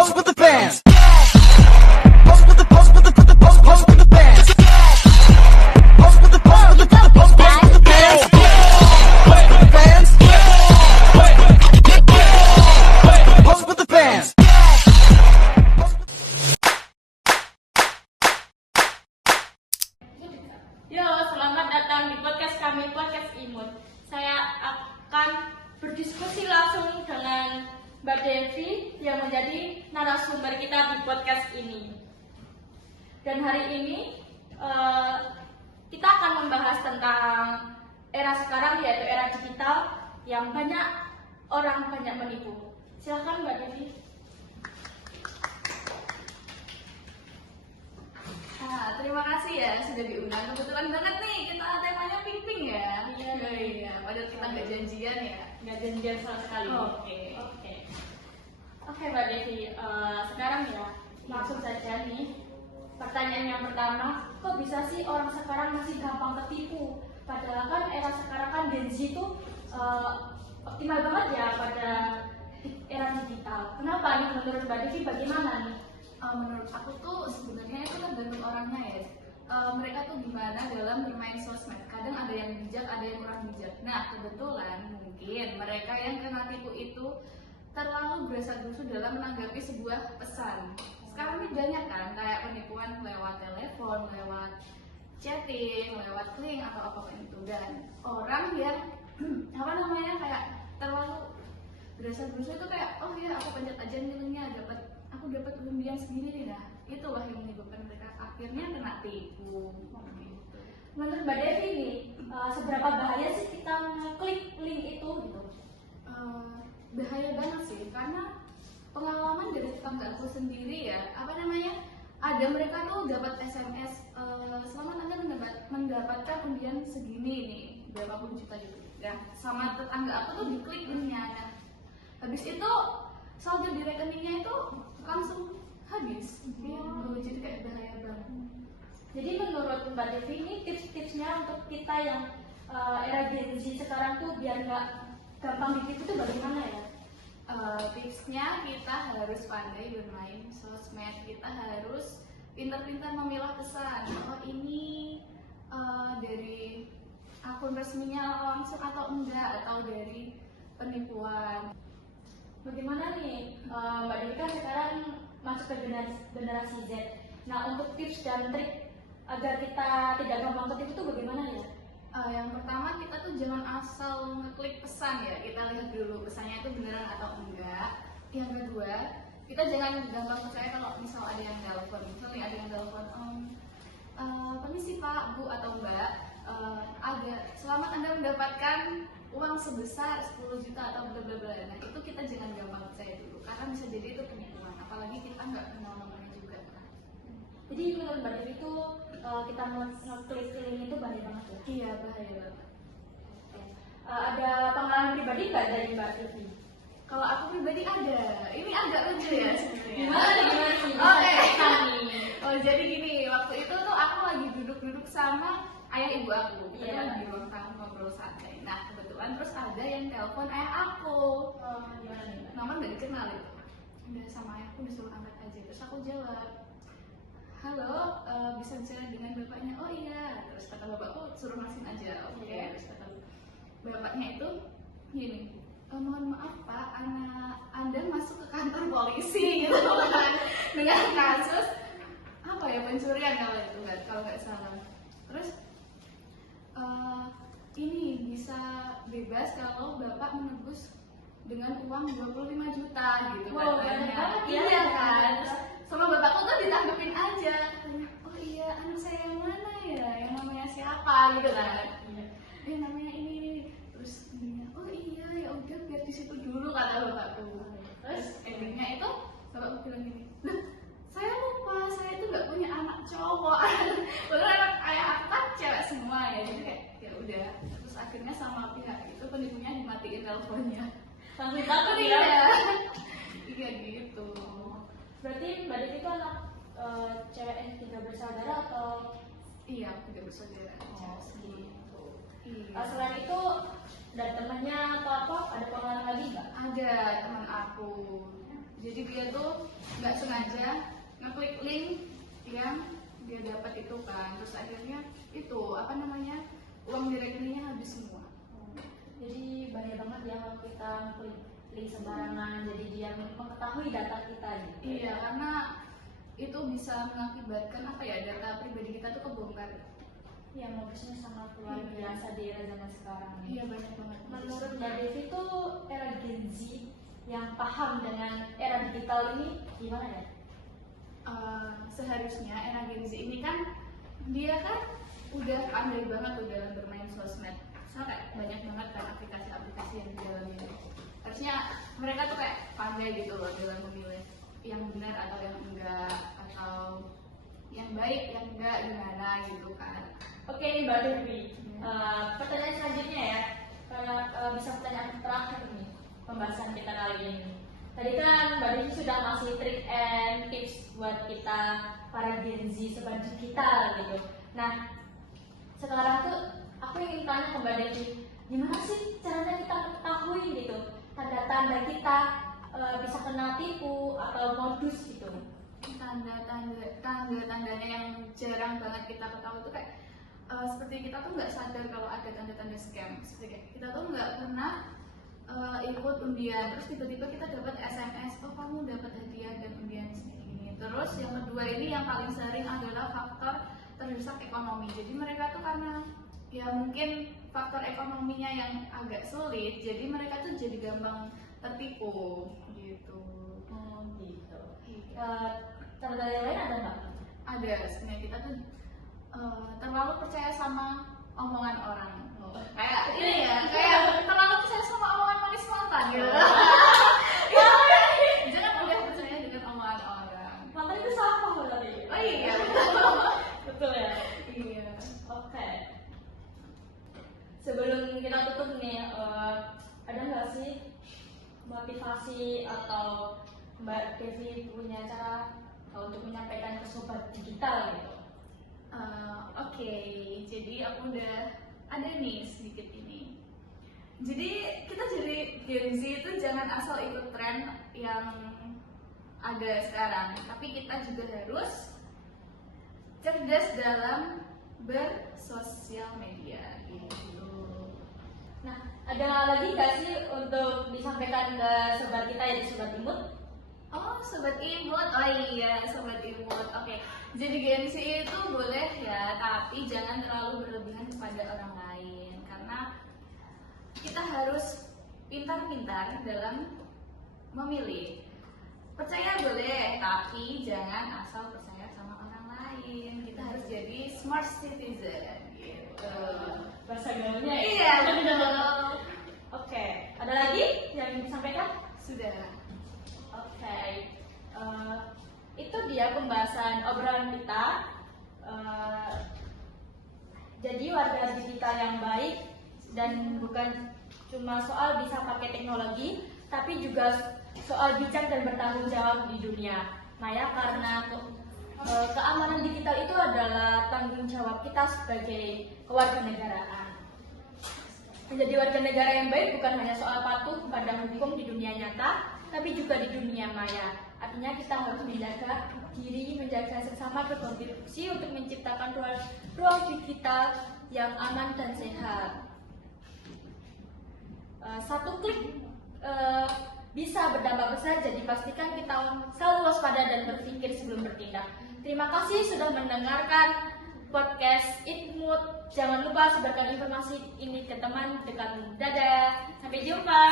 pose with the fans. Pose with the pose with the pose with the fans. Pose with the pose with the pose with the fans. Pose with the fans. Pose with the fans. Yo, selamat datang di podcast kami, Podcast Imun. Saya akan berdiskusi langsung dengan Mbak Devi yang menjadi narasumber kita di podcast ini. Dan hari ini kita akan membahas tentang era sekarang, yaitu era digital yang banyak orang menipu. Silakan Mbak Devi. Terima kasih ya sudah diundang. Kebetulan banget nih kita temanya ping-ping ya. Iya. Padahal kita nggak janjian ya. Nggak janjian sama sekali. Oke Mbak Devi, sekarang ya langsung saja nih. Pertanyaan yang pertama, kok bisa sih orang sekarang masih gampang ketipu? Padahal kan era sekarang kan Gen Z itu optimal banget ya pada era digital. Kenapa nih menurut Mbak Devi, bagaimana nih? Menurut aku tuh sebenarnya itu tergantung orangnya ya. Mereka tuh gimana dalam bermain sosmed. Kadang ada yang bijak, ada yang kurang bijak. Nah kebetulan mungkin mereka yang kena tipu itu terlalu berasa-gerusu dalam menanggapi sebuah pesan. Sekarang ini banyak kan kayak penipuan lewat telepon, lewat chatting, lewat link atau apapun itu. Dan orang yang kayak terlalu berasa-gerusu itu kayak, oh ya aku pencet aja linknya, aku dapat undian segini nih. Nah itulah yang menyebabkan mereka akhirnya kena tipu. Menurut Mbak Devi nih, seberapa bahaya sih kita ngeklik link itu gitu? Bahaya banget sih, karena pengalaman dari tetangga aku sendiri ya, ada mereka tuh dapat SMS, selamat Anda mendapatkan undian segini nih, berapa puluh juta gitu. Ya, sama tetangga aku tuh diklik linknya. Nah, habis itu saldo di rekeningnya itu langsung habis. Jadi kayak bahaya banget. Jadi menurut Mbak Devi ini tips-tipsnya untuk kita yang era Gen Z sekarang tuh biar nggak gampang ditipu itu bagaimana ya? Tipsnya kita harus pandai bermain sosmed, kita harus pintar-pintar memilah pesan. Oh ini dari akun resminya langsung atau enggak, atau dari penipuan. Bagaimana nih Mbak Devi kan sekarang masuk ke generasi Z. Nah untuk tips dan trik agar kita tidak gampang ketipu itu bagaimana ya? Yang pertama kita tuh jangan asal ngeklik pesan ya, kita lihat dulu pesannya itu beneran atau enggak. Yang kedua, kita jangan gampang percaya kalau misal ada yang telepon, permisi Pak, Bu atau Mbak, selamat Anda mendapatkan uang sebesar 10 juta atau bla bla bla. Nah itu kita jangan gampang percaya dulu, karena bisa jadi itu penipuan, apalagi kita nggak kenal nomornya juga kan. Jadi menurut Mbak Devi itu kita ngeklik link itu bahaya banget ya? Iya bahaya banget. Ada pengalaman pribadi nggak dari Mbak Devi? Kalau aku pribadi ada, ini agak lucu ya sebenarnya. Gimana sih? Jadi gini, waktu itu tuh aku lagi duduk-duduk sama ayah ibu aku, kita lagi di ruang tamu ngobrol santai. Nah kebetulan terus ada yang telepon ayah aku, nomor nggak dikenal itu. Udah sama ayahku disuruh angkat aja, terus aku jawab, halo, bisa bicara dengan bapaknya? Oh iya, terus kata bapakku suruh masin aja. Oke. Terus kata bapaknya itu gini, mohon maaf Pak, Anda masuk ke kantor polisi gitu kan, dengan kasus pencurian kalau nggak salah. Terus ini bisa bebas kalau bapak menebus dengan uang 25 juta gitu katanya. Iya kan. Terus sama bapakku tuh ditanggepin aja, katanya, oh iya anak saya yang mana ya, yang namanya siapa gitu kan. Namanya ini. Terus dia, oh iya ya udah biar di situ dulu kata bapakku. Terus endingnya itu bapakku bilang gini, saya lupa, saya itu nggak punya anak cowok. Padahal anak ayah aku kan cewek semua ya, jadi kayak ya udah. Terus akhirnya sama pihak itu penipunya dimatiin teleponnya. Sampai takut Iya. ya? Iya gitu. Berarti Mbak Devi itu anak cewek yang tidak bersaudara atau? Iya, aku tidak bersaudara. Gitu. Iya. Selain itu dari temannya atau apa? Ada pengalaman lagi nggak? Ada teman aku. Jadi dia tuh nggak sengaja ngeklik link yang dia dapat itu kan, terus akhirnya itu apa namanya, uang di rekeningnya habis semua. Jadi bahaya banget ya kalau kita klik link sembarangan, jadi dia mengetahui data kita gitu. Iya, karena itu bisa mengakibatkan apa ya, data pribadi kita tuh kebongkar. Ya, modusnya sangat luar biasa di era zaman sekarang. Iya, banyak banget. Menurut Mbak Devi itu era Gen Z yang paham dengan era digital ini gimana ya? Seharusnya era Gen Z ini kan dia kan udah pandai banget tuh dalam bermain sosmed. Soalnya kayak banyak banget kan aplikasi-aplikasi yang dijalani. Harusnya mereka tuh kayak pandai gitu loh dalam memilih yang benar atau yang enggak, atau yang baik yang enggak, gimana gitu kan. Oke nih Mbak Devi, pertanyaan selanjutnya ya, karena bisa pertanyaan terakhir nih pembahasan kita kali ini. Tadi kan Mbak Devi sudah ngasih trik and tips buat kita para Gen Z sobat digital gitu. Nah, sekarang tuh aku ingin tanya ke Mbak Devi, gimana sih caranya kita mengetahui gitu tanda-tanda kita bisa kena tipu atau modus gitu? Tanda-tandanya yang jarang banget kita ketahui itu kayak seperti kita tuh nggak sadar kalau ada tanda-tanda scam. Seperti kayak kita tuh nggak pernah ikut undian, terus tiba-tiba kita dapat SMS, oh kamu dapat hadiah dan undian segini. Terus yang kedua ini yang paling sering adalah faktor terdesak ekonomi. Jadi mereka tuh karena ya mungkin faktor ekonominya yang agak sulit, jadi mereka tuh jadi gampang tertipu gitu. Oh gitu. Tanda yang lain ada nggak? Ada, sebenarnya kita tuh terlalu percaya sama omongan orang. Kayak ini ya, kayak terlalu percaya sama omongan manis mantan gitu. Jangan mudah percaya dengan omongan orang. Mantan itu siapa berarti? Oh iya, Betul ya. iya. Oke. Sebelum kita tutup nih, ada nggak sih motivasi atau Mbak Devi punya cara untuk menyampaikan ke sobat digital gitu? Oke, jadi aku udah ada nih sedikit ini. Jadi kita jadi Gen Z itu jangan asal ikut tren yang ada sekarang, tapi kita juga harus cerdas dalam bersosial media gitu. Nah, ada lagi nggak sih untuk disampaikan ke sobat kita yang sobat imut? Oh, sobat imut, oh iya sobat imut. Oke, jadi Gen Z itu boleh ya, tapi jangan terlalu berlebihan kepada orang lain, karena kita harus pintar-pintar dalam memilih. Percaya boleh, tapi jangan asal percaya sama orang lain. Kita harus jadi smart citizen gitu. Bahasa gaulnya ya? Iya, betul. Oke, ada lagi yang disampaikan? Sudah. Oke, itu dia pembahasan obrolan kita. Jadi warga digital yang baik dan bukan cuma soal bisa pakai teknologi, tapi juga soal bijak dan bertanggung jawab di dunia maya, karena keamanan digital itu adalah tanggung jawab kita sebagai kewarganegaraan. Menjadi warga negara yang baik bukan hanya soal patuh pada hukum di dunia nyata, tapi juga di dunia maya. Artinya kita harus menjaga diri, menjaga sesama, berkontribusi untuk menciptakan ruang digital yang aman dan sehat. Satu klik bisa berdampak besar, jadi pastikan kita selalu waspada dan berpikir sebelum bertindak. Terima kasih sudah mendengarkan podcast Itmood. Jangan lupa sebarkan informasi ini ke teman dekatmu. Dadah, sampai jumpa.